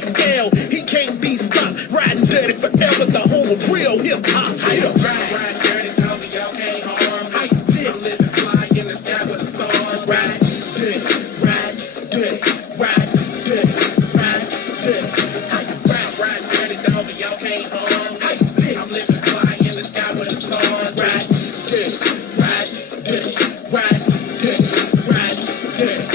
XL. He can't be stopped. Riding dirty forever, the home of real hip hop. Ride dirty, tell me y'all can't harm. I still live and fly in the sky with the stars. Ride dirty, ride dirty, ride dirty, ride dirty. Ride dirty, tell me y'all can't harm. I still live and fly in the sky with the stars. Ride dirty, ride dirty, ride dirty, ride dirty.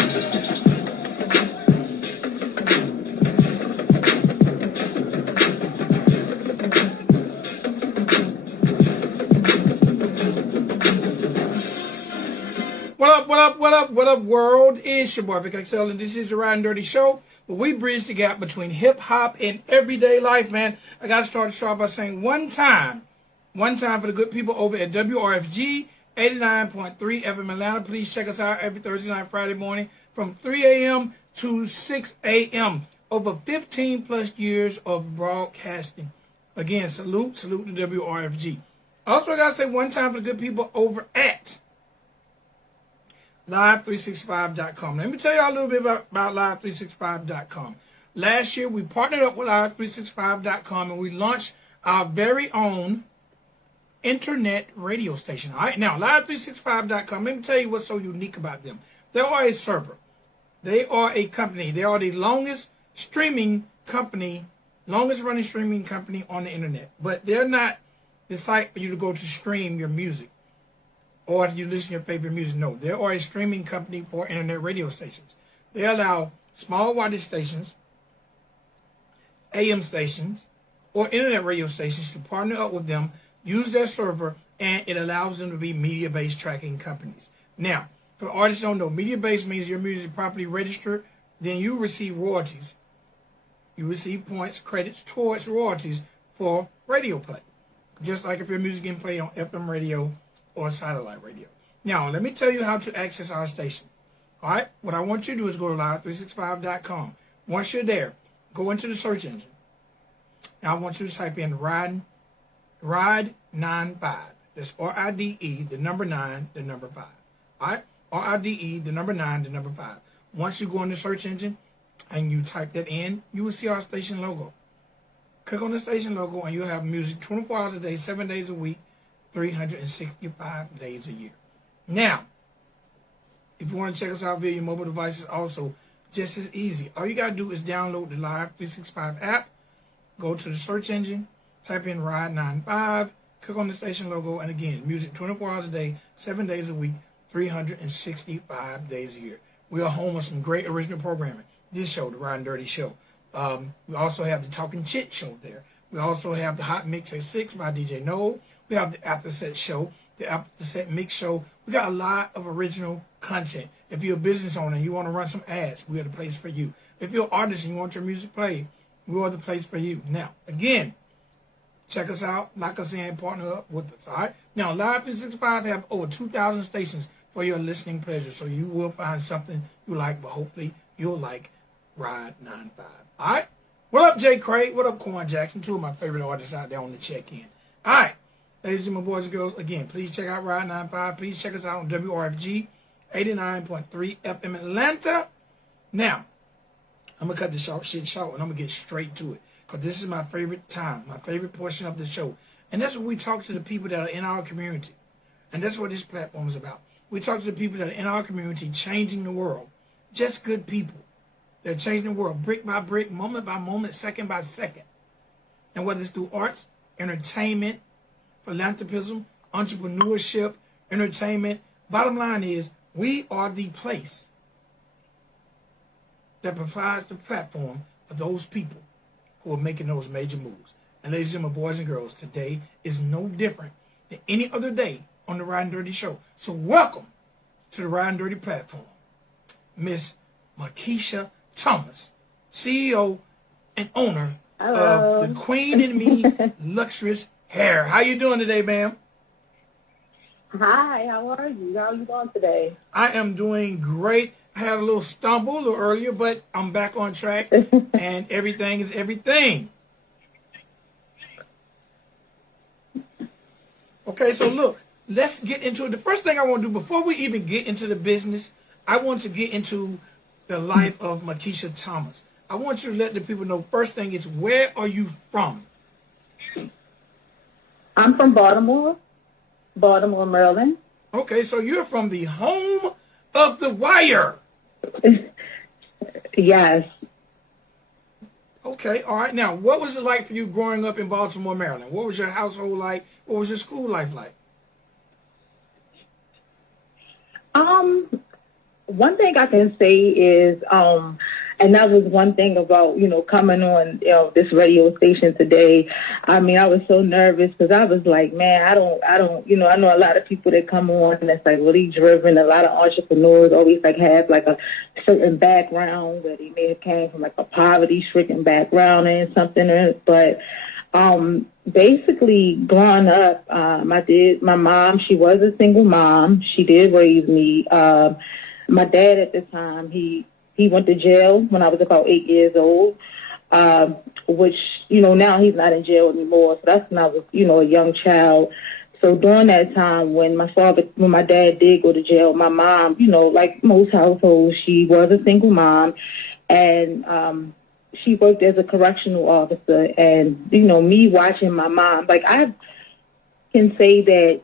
What up, world? It's your boy, Vic XL, and this is your Riding Dirty Show, where we bridge the gap between hip-hop and everyday life, man. I got to start the show off by saying one time for the good people over at WRFG 89.3 FM Atlanta. Please check us out every Thursday night, Friday morning from 3 a.m. to 6 a.m. Over 15-plus years of broadcasting. Again, salute to WRFG. Also, I got to say one time for the good people over at Live365.com. Let me tell y'all a little bit about Live365.com. Last year, we partnered up with Live365.com and we launched our very own internet radio station. All right, now, Live365.com, let me tell you what's so unique about them. They are a server. They are a company. They are the longest running streaming company on the internet. But they're not the site for you to go to stream your music or if you listen to your favorite music. No, they are a streaming company for internet radio stations. They allow small wattage stations, AM stations, or internet radio stations to partner up with them, use their server, and it allows them to be media-based tracking companies. Now, for artists who don't know, media-based means your music is properly registered, then you receive royalties. You receive points, credits towards royalties for radio play. Just like if your music is getting played on FM radio or satellite radio. Now, let me tell you how to access our station. All right? What I want you to do is go to live365.com. Once you're there, go into the search engine. Now, I want you to type in Ride 95. That's R-I-D-E, the number 9, the number 5. All right? R-I-D-E, the number 9, the number 5. Once you go in the search engine and you type that in, you will see our station logo. Click on the station logo and you'll have music 24 hours a day, 7 days a week, 365 days a year. Now, if you want to check us out via your mobile devices, also just as easy. All you got to do is download the Live 365 app, go to the search engine, type in Ride 95, click on the station logo, and again, music 24 hours a day, 7 days a week, 365 days a year. We are home with some great original programming. This show, the Riding Dirty Show. We also have the Talking Chit show there. We also have the Hot Mix at 6 by DJ Noel. We have the After Set show, the After Set Mix show. We got a lot of original content. If you're a business owner and you want to run some ads, we are the place for you. If you're an artist and you want your music played, we are the place for you. Now, again, check us out. Like I said, partner up with us, all right? Now, Live 365 have over 2,000 stations for your listening pleasure, so you will find something you like, but hopefully you'll like Ride 95. All right? What up, Jay Craig? What up, Corn Jackson? Two of my favorite artists out there on the check-in. All right. Ladies and boys and girls, again, please check out Ride 95. Please check us out on WRFG 89.3 FM Atlanta. Now, I'm going to cut the shit short, and I'm going to get straight to it, because this is my favorite time, my favorite portion of the show. And that's when we talk to the people that are in our community. And that's what this platform is about. We talk to the people that are in our community, changing the world. Just good people. They're changing the world brick by brick, moment by moment, second by second. And whether it's through arts, entertainment, philanthropism, entrepreneurship, entertainment, bottom line is we are the place that provides the platform for those people who are making those major moves. And ladies and gentlemen, boys and girls, today is no different than any other day on the Riding Dirty Show. So welcome to the Riding Dirty platform, Miss Markeshia Thomas, CEO and owner of the Queen and Me Luxurious Hair. How you doing today, ma'am? Hi, how are you? How are you doing today? I am doing great. I had a little stumble a little earlier, but I'm back on track, and everything is everything. Okay, so look, let's get into it. The first thing I want to do, before we even get into the business, I want to get into the life of Markeshia Thomas. I want you to let the people know, first thing is, where are you from? I'm from Baltimore, Maryland. Okay, so you're from the home of The Wire. Yes. Okay, all right. Now, what was it like for you growing up in Baltimore, Maryland? What was your household like? What was your school life like? One thing I can say is, and that was one thing about, coming on, this radio station today. I mean, I was so nervous because I was like, man, I don't, I know a lot of people that come on that's like really driven. A lot of entrepreneurs always like have like a certain background where they may have came from like a poverty-stricken background and something, but basically growing up, my mom, she was a single mom. She did raise me. My dad at the time, he went to jail when I was about 8 years old, which, now he's not in jail anymore. So that's when I was, a young child. So during that time when my dad did go to jail, my mom, like most households, she was a single mom, and she worked as a correctional officer. And, me watching my mom, like I can say that,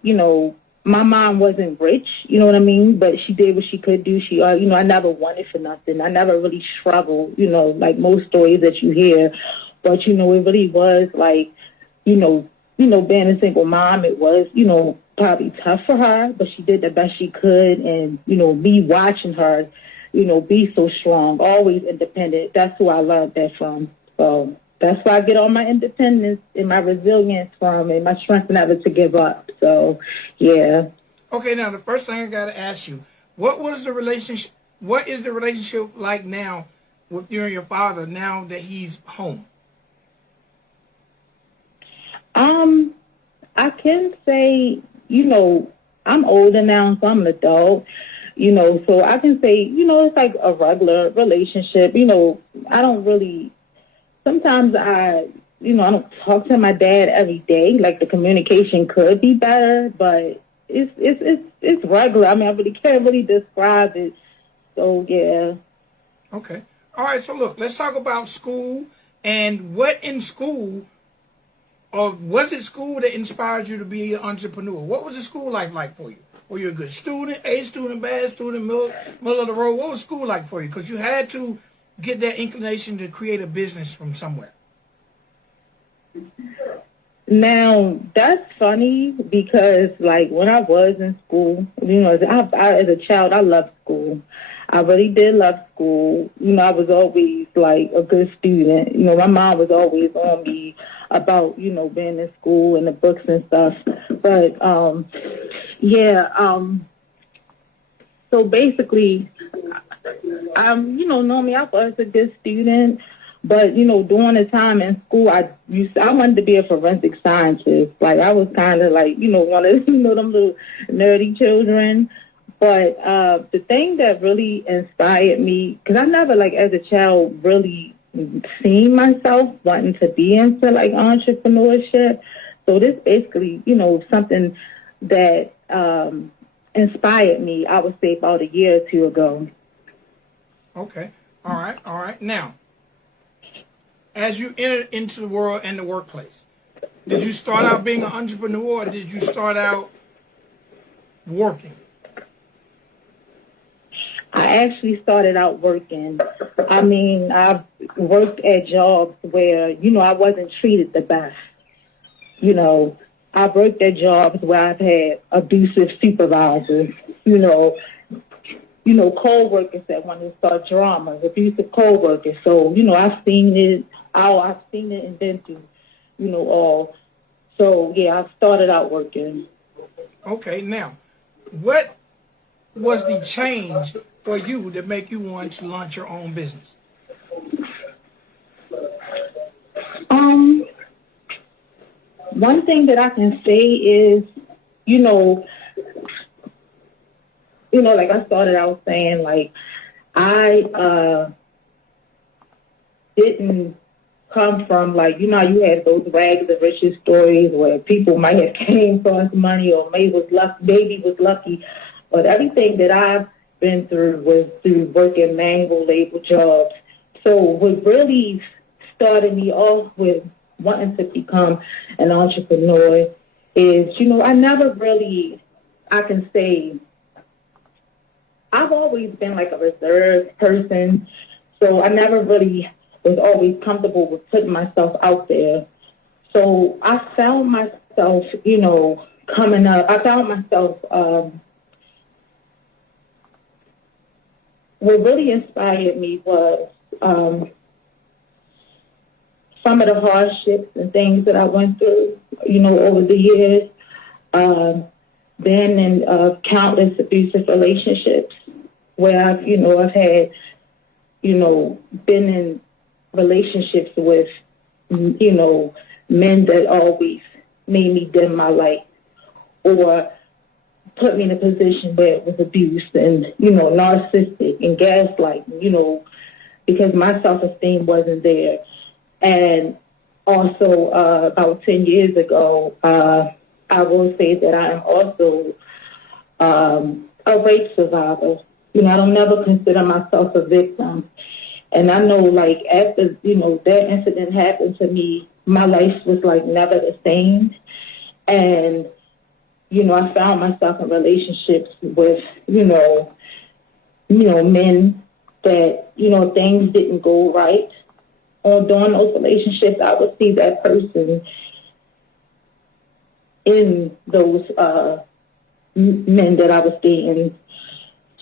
my mom wasn't rich, you know what I mean? But she did what she could do. She, I never wanted for nothing. I never really struggled, like most stories that you hear. But, it really was like, being a single mom, it was, probably tough for her, but she did the best she could. And, me watching her, be so strong, always independent. That's who I learned that from. So that's where I get all my independence and my resilience from, and my strength never to give up. So, yeah. Okay, now the first thing I got to ask you, what is the relationship like now with you and your father now that he's home? I can say, I'm older now, so I'm an adult, so I can say, it's like a regular relationship. I don't really, sometimes I don't talk to my dad every day. Like the communication could be better, but it's regular. I mean, I really can't really describe it. So yeah. Okay. All right. So look, let's talk about school and what in school, or was it school that inspired you to be an entrepreneur? What was the school life like for you? Were you a good student, A student, bad student, middle of the road? What was school like for you? Because you had to get that inclination to create a business from somewhere. Now, that's funny because, like, when I was in school, as a child, I loved school. I really did love school. I was always, like, a good student. My mom was always on me about, being in school and the books and stuff. But, so basically, normally I was a good student. But, during the time in school, I wanted to be a forensic scientist. Like, I was kind of like, one of, them little nerdy children. But the thing that really inspired me, because I never, like, as a child, really seen myself wanting to be into, like, entrepreneurship. So this basically, something that inspired me, I would say, about a year or two ago. Okay. All right. Now, as you entered into the world and the workplace, did you start out being an entrepreneur, or did you start out working? I actually started out working. I mean, I've worked at jobs where, I wasn't treated the best. I've worked at jobs where I've had abusive supervisors, co-workers that want to start dramas, abusive co-workers. So, I've seen it and been through, all. So, yeah, I started out working. Okay, now, what was the change for you to make you want to launch your own business? One thing that I can say is, like I started out saying, like, I didn't come from, like, you have those rags to riches stories where people might have came across money or maybe was lucky. But everything that I've been through was through working manual labor jobs. So what really started me off with wanting to become an entrepreneur is, I never really, I can say, I've always been like a reserved person. So I never really was always comfortable with putting myself out there. So I found myself, coming up. I found myself, what really inspired me was some of the hardships and things that I went through, over the years. Been in countless abusive relationships where I've had, been in relationships with, men that always made me dim my light or put me in a position where it was abuse and, narcissistic and gaslighting, because my self-esteem wasn't there. And also, about 10 years ago, I will say that I am also a rape survivor. I don't never consider myself a victim. And I know, like, after, that incident happened to me, my life was, like, never the same. And, I found myself in relationships with, men that, things didn't go right. Or during those relationships, I would see that person in those men that I was dating.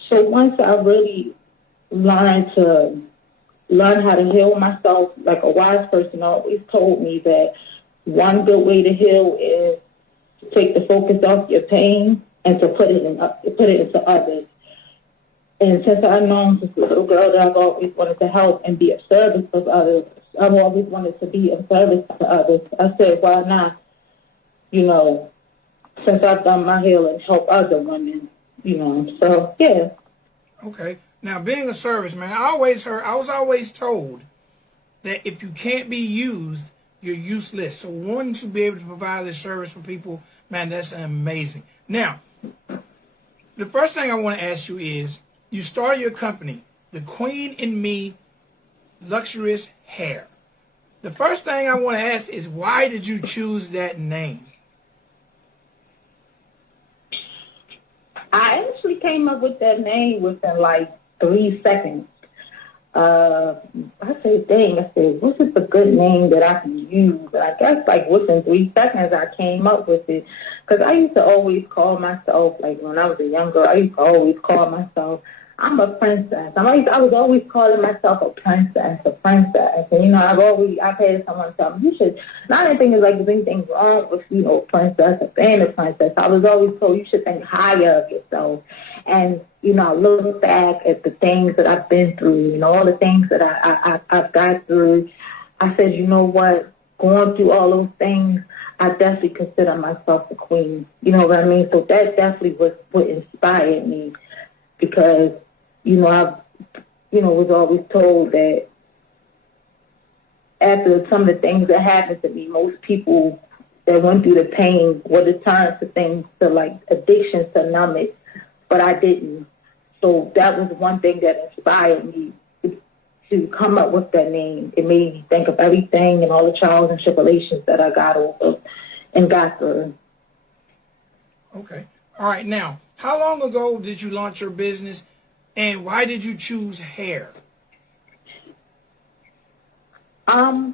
So once I really learned how to heal myself, like a wise person always told me that one good way to heal is to take the focus off your pain and to put it into others. And since I've known since a little girl that I've always wanted to help and be of service of others, I've always wanted to be of service to others. I said, why not, since I've done my healing, help other women, so, yeah. Okay. Now, being a serviceman, I was always told that if you can't be used, you're useless. So wanting to be able to provide this service for people, man, that's amazing. Now, the first thing I want to ask you is, you started your company, The Queen in Me Luxurious Hair. The first thing I want to ask is, why did you choose that name? I actually came up with that name within like 3 seconds. I said, what's a good name that I can use? I guess like within 3 seconds I came up with it. Because I used to always call myself, like when I was a young girl, I used to always call myself, I'm a princess. I was always calling myself a princess. And, I've had someone tell me, you should, and I didn't think there's anything wrong with, princess or being a princess. I was always told you should think higher of yourself. And, I look back at the things that I've been through, all the things that I've got through. I said, you know what, going through all those things, I definitely consider myself a queen. You know what I mean? So that definitely was what inspired me, because I, was always told that after some of the things that happened to me, most people that went through the pain would have turned to things to like addictions to numb it, but I didn't. So that was one thing that inspired me to come up with that name. It made me think of everything and all the trials and tribulations that I got over and got through. Okay. All right. Now, how long ago did you launch your business? And why did you choose hair? So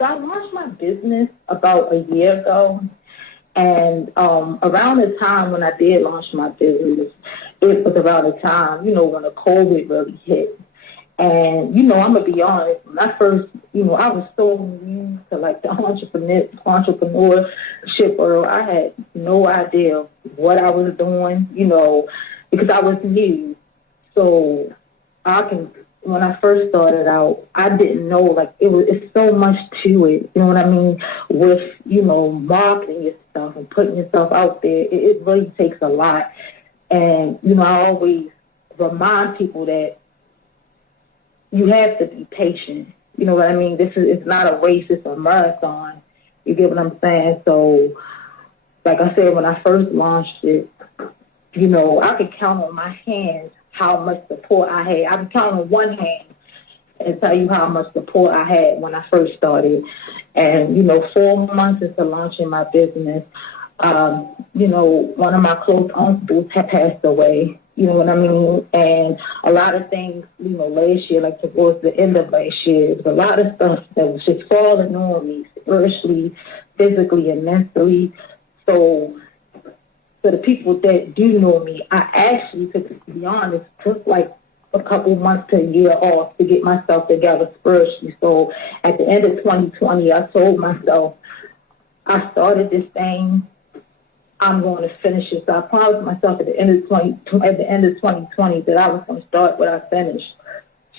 I launched my business about a year ago. And around the time when I did launch my business, it was around the time, when the COVID really hit. And, I'm going to be honest, when I first, I was so new to like the entrepreneurship world. I had no idea what I was doing, because I was new. So when I first started out, I didn't know, like, it's so much to it, you know what I mean? With, marketing yourself and putting yourself out there, it really takes a lot. And, I always remind people that you have to be patient. You know what I mean? It's not a race, it's a marathon. You get what I'm saying? So, like I said, when I first launched it, I could count on my hands how much support I had. I could count on one hand and tell you how much support I had when I first started. And, 4 months into launching my business, one of my close uncles had passed away, you know what I mean? And a lot of things, last year, like towards the end of last year, there was a lot of stuff that was just falling on me, spiritually, physically, and mentally. So for the people that do know me, I actually, to be honest, took like a couple months to a year off to get myself together spiritually. So at the end of 2020, I told myself, I started this thing, I'm going to finish it. So I promised myself at the end of 2020 that I was going to start what I finished.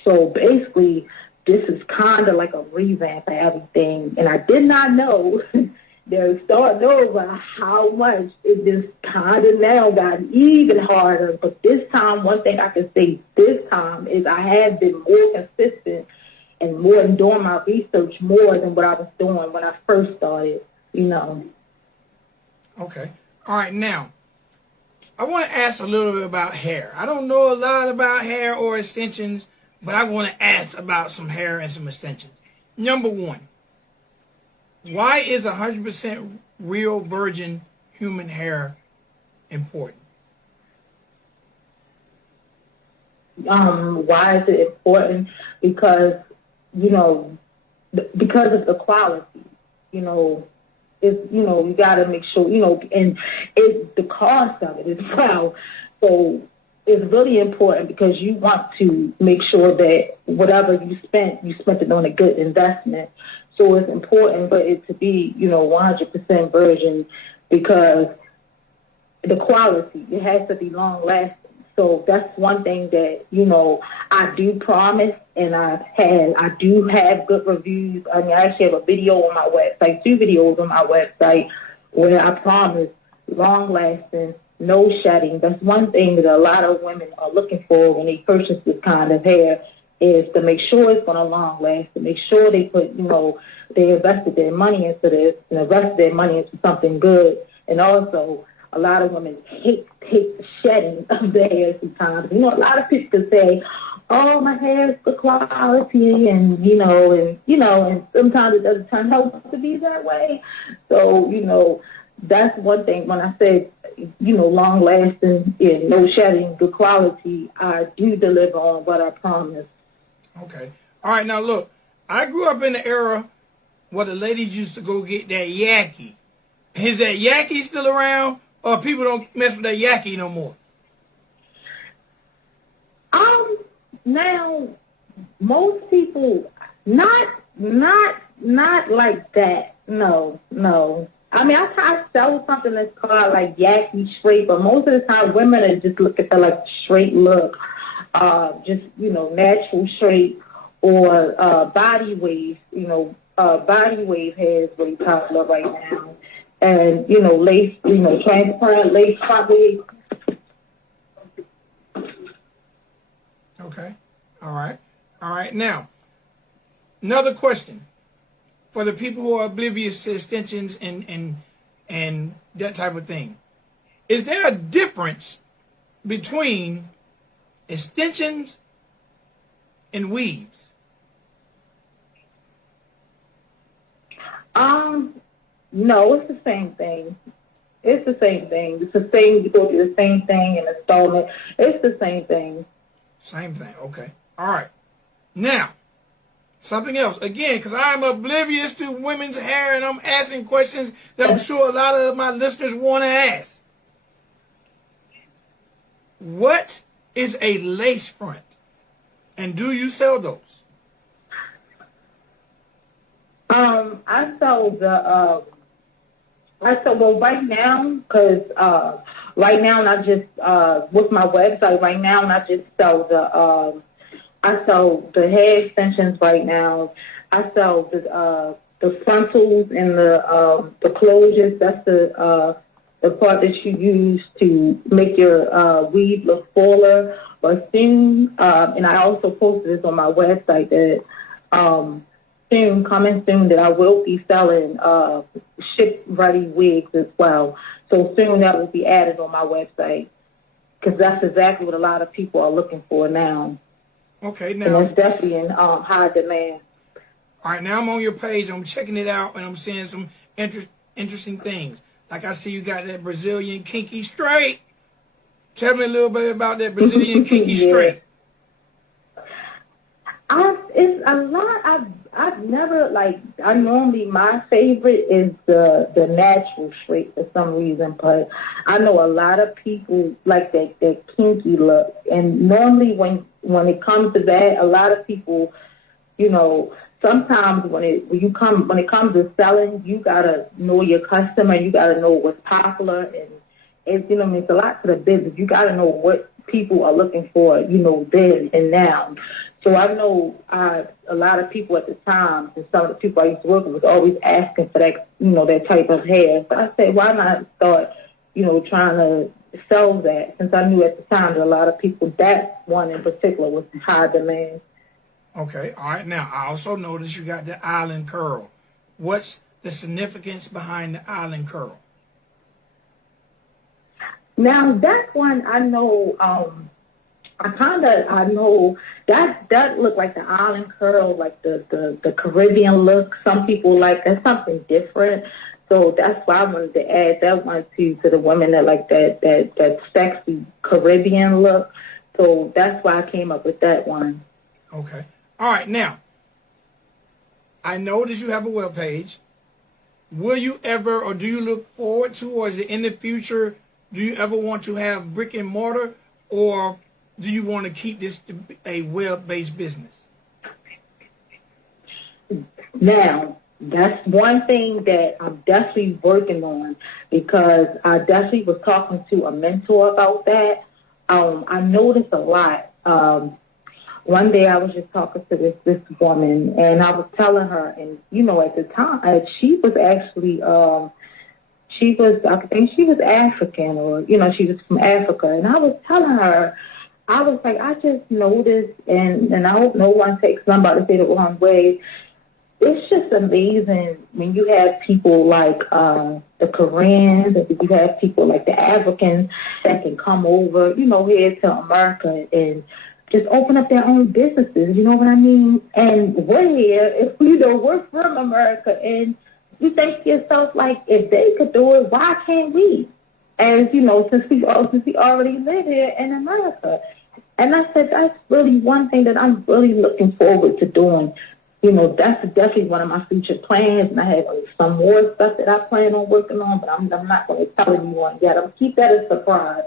So basically, this is kind of like a revamp of everything. And I did not know that starting over how much it just kind of now got even harder. But this time, one thing I can say this time is I have been more consistent and more in doing my research more than what I was doing when I first started, Okay. All right. Now, I want to ask a little bit about hair. I don't know a lot about hair or extensions, but I want to ask about some hair and some extensions. Number one, why is 100% real virgin human hair important? Why is it important? Because, because of the quality, it's, you got to make sure, and it's the cost of it as well. So it's really important because you want to make sure that whatever you spent it on a good investment. So it's important for it to be, 100% virgin because the quality, it has to be long lasting. So that's one thing that, I do promise, and I do have good reviews. I mean, I actually have a video on my website, 2 videos on my website where I promise long lasting, no shedding. That's one thing that a lot of women are looking for when they purchase this kind of hair, is to make sure it's going to long last, to make sure they put, they invested their money into this and invested their money into something good. And also, a lot of women hate the shedding of their hair sometimes. A lot of people can say, oh, my hair is good quality, and sometimes it doesn't turn out to be that way. So, that's one thing. When I said, long lasting, no shedding, good quality, I do deliver on what I promise. Okay. All right. Now, look, I grew up in the era where the ladies used to go get that yaki. Is that yaki still around, or people don't mess with that yaki no more? Now, most people, not like that. No. I mean, I try to sell something that's called like yaki straight, but most of the time women are just looking for like straight look, just, natural straight, or body wave, body wave hair is really popular right now. And, lace, transparent lace front wave. Okay. All right. Now, another question for the people who are oblivious to extensions and that type of thing. Is there a difference between extensions and weaves? No, it's the same thing. It's the same thing. It's the same. You go through the same thing in installment. It's the same thing. Same thing. Okay. All right. Now, something else. Again, because I'm oblivious to women's hair and I'm asking questions that I'm sure a lot of my listeners want to ask. What is a lace front? And do you sell those? Right now, because right now, not just with my website. Right now, and I just sell the hair extensions. Right now, I sell the frontals and the closures. That's the part that you use to make your weave look fuller. But soon, and I also posted this on my website that coming soon, that I will be selling ship-ready wigs as well. So soon that will be added on my website, because that's exactly what a lot of people are looking for now. Okay, and now, that's definitely in high demand. all right, now I'm on your page. I'm checking it out, and I'm seeing some interesting things. Like I see you got that Brazilian kinky straight. Tell me a little bit about that Brazilian kinky Yeah. straight. It's a lot. I've never like. I normally my favorite is the natural straight for some reason, but I know a lot of people like that kinky look. And normally when it comes to that, a lot of people, you know, sometimes when it comes to selling, you gotta know your customer. You gotta know what's popular, and it's, you know, it's a lot to the business. You gotta know what people are looking for, you know, then and now. So I know a lot of people at the time, and some of the people I used to work with, was always asking for that, you know, that type of hair. So I said, why not start, you know, trying to sell that? Since I knew at the time that a lot of people, that one in particular was in high demand. Okay, all right. Now, I also noticed you got the island curl. What's the significance behind the island curl? Now that one I know. I know that look like the island curl, like the Caribbean look. Some people like that's something different. So that's why I wanted to add that one to the women that like that sexy Caribbean look. So that's why I came up with that one. Okay. All right. Now, I notice you have a web page. Will you ever, or do you look forward to, or is it in the future, do you ever want to have brick and mortar, or do you want to keep this a web-based business? Now, that's one thing that I'm definitely working on, because I definitely was talking to a mentor about that. I noticed a lot. One day I was just talking to this woman, and I was telling her, and you know, at the time, she was actually, I think she was African, or you know, she was from Africa, and I was telling her, I was like, I just noticed, and I hope no one takes somebody to say the wrong way. It's just amazing when you have people like the Koreans, and you have people like the Africans that can come over, you know, here to America and just open up their own businesses. You know what I mean? And we're here, if you know, we're from America, and you think to yourself, like, if they could do it, why can't we? As you know, since we already live here in America. And I said, that's really one thing that I'm really looking forward to doing. You know, that's definitely one of my future plans. And I have some more stuff that I plan on working on, but I'm not going to tell anyone yet. I'm going to keep that a surprise.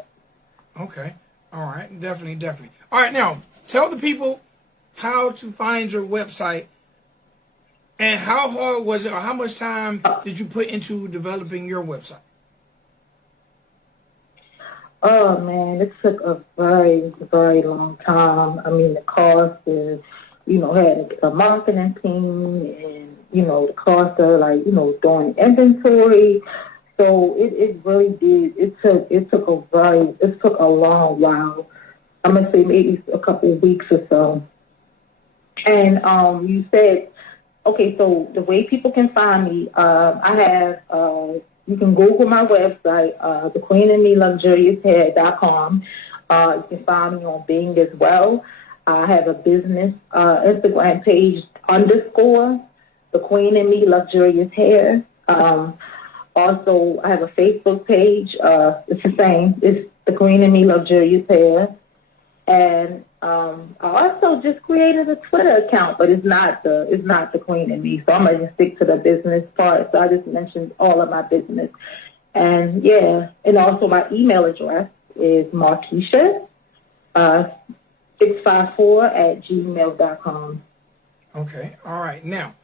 Okay. All right. Definitely. All right. Now, tell the people how to find your website, and how hard was it, or how much time did you put into developing your website? Oh, man, it took a very, very long time. I mean, the cost is, you know, had a marketing team, and, you know, the cost of, like, you know, doing inventory. So it really did. It took a long while. I'm going to say maybe a couple of weeks or so. And you said, okay, so the way people can find me, I have, you can Google my website, thequeenandmeluxurioushair.com. You can find me on Bing as well. I have a business Instagram page _ The Queen and Me Luxurious Hair. Also, I have a Facebook page. It's the same. It's The Queen and Me Luxurious Hair. And I also just created a Twitter account, but it's not the Queen and Me. So I'm gonna just stick to the business part. So I just mentioned all of my business, and yeah, and also my email address is Markeshia 654@gmail.com. Okay. All right. Now,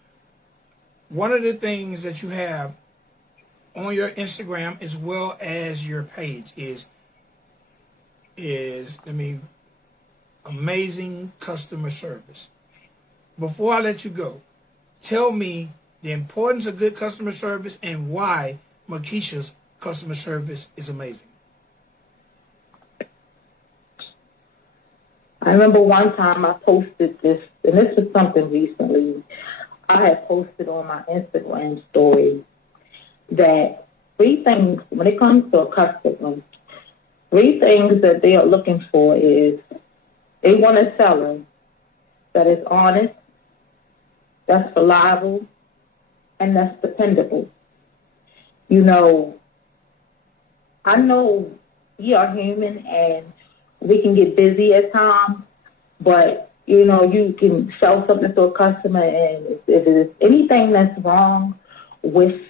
one of the things that you have on your Instagram as well as your page is amazing customer service. Before I let you go, tell me the importance of good customer service and why Markeshia's customer service is amazing. I remember one time I posted this, and this was something recently. I had posted on my Instagram story that 3 things, when it comes to a customer, 3 things that they are looking for is they want a seller, that is honest, that's reliable, and that's dependable. You know, I know we are human and we can get busy at times, but, you know, you can sell something to a customer, and if there's anything that's wrong with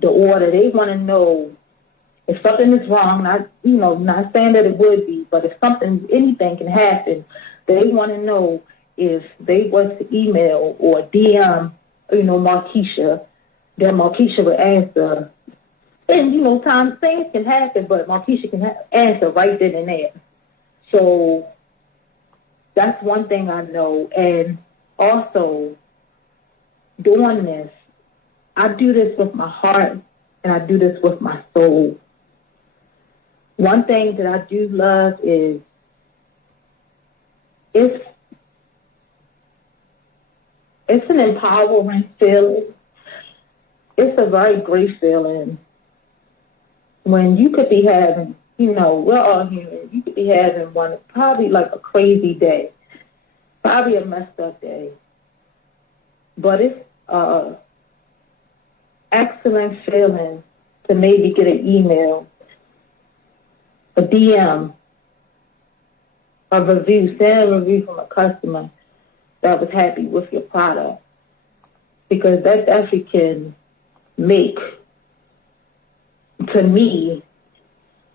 the order, they want to know if something is wrong. Not saying that it would be, but if anything can happen, they want to know if they was to email or DM, Markeshia, then Markeshia would answer. And, times things can happen, but Markeshia can answer right then and there. So that's one thing I know. And also, doing this, I do this with my heart and I do this with my soul. One thing that I do love is it's an empowering feeling. It's a very great feeling when you could be having, we're all human. You could be having probably like a crazy day, probably a messed up day. But it's excellent feeling to maybe get an email, a DM, a review, send a review from a customer that was happy with your product. Because that definitely can make, to me,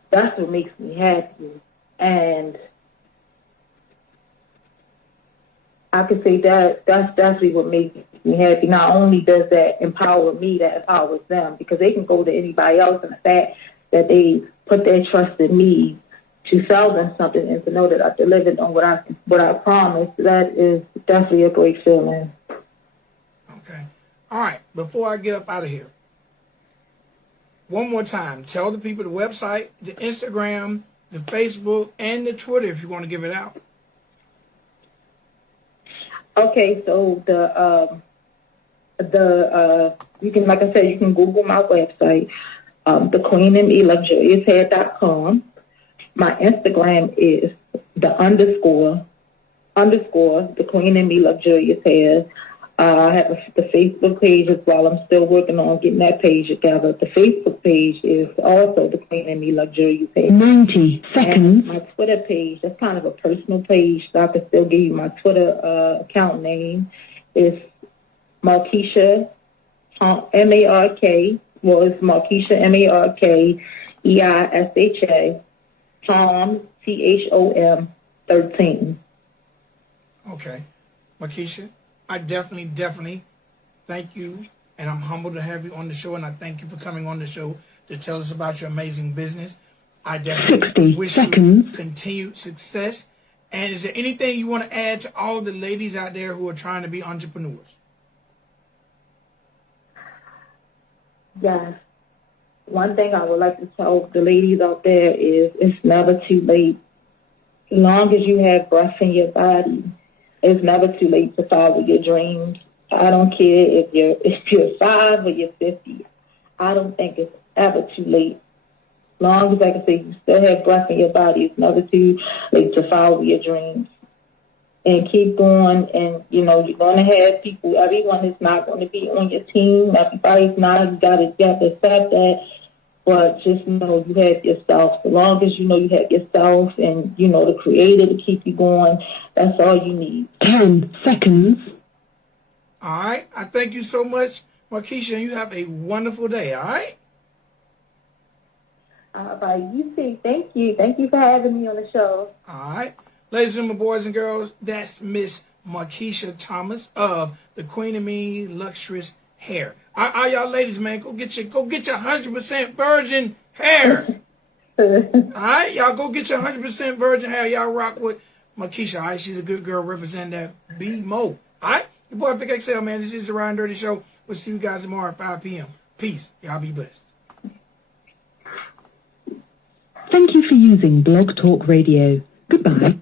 that's what makes me happy. And I could say that's definitely what makes me happy. Not only does that empower me, that empowers them, because they can go to anybody else, and the fact that they put their trust in me to sell them something and to know that I delivered on what I promised, that is definitely a great feeling. Okay. All right. Before I get up out of here, one more time, tell the people the website, the Instagram, the Facebook, and the Twitter if you want to give it out. Okay, so you can, like I said, you can Google my website, thequeenandmeluxurioushair.com. My Instagram is the _ the Queen and Me Luxurious Hair. I have the Facebook page as well. I'm still working on getting that page together. The Facebook page is also the Queen and Me Luxurious Hair. 90 seconds. And my Twitter page, that's kind of a personal page, so I can still give you my Twitter account name. It's Markeshia, M-A-R-K, well, it's Markeshia, M-A-R-K-E-I-S-H-A, Tom, T-H-O-M, 13. Okay. Markeshia, I definitely thank you, and I'm humbled to have you on the show, and I thank you for coming on the show to tell us about your amazing business. I definitely wish you continued success. And is there anything you want to add to all the ladies out there who are trying to be entrepreneurs? Yes. One thing I would like to tell the ladies out there is it's never too late. As long as you have breath in your body, it's never too late to follow your dreams. I don't care if you're 5 or you're 50. I don't think it's ever too late. As long as, like I say, you still have breath in your body, it's never too late to follow your dreams. And keep going, and, you're going to have people. Everyone is not going to be on your team. Everybody's not. You got to accept that. But just know you have yourself. So long as you know you have yourself and, the creator to keep you going, that's all you need. 10 seconds. All right. I thank you so much, Markeshia, and you have a wonderful day, all right? All right. You too. Thank you. Thank you for having me on the show. All right. Ladies and gentlemen, boys and girls, that's Miss Markeshia Thomas of the Queen and Me Luxurious Hair. All right, y'all ladies, man, go get your 100% virgin hair. All right, y'all go get your 100% virgin hair. Y'all rock with Markeshia. All right, she's a good girl representing that B-Mo. All right, your boy Vic XL, man. This is the Ryan Dirty Show. We'll see you guys tomorrow at 5 p.m. Peace. Y'all be blessed. Thank you for using Blog Talk Radio. Goodbye.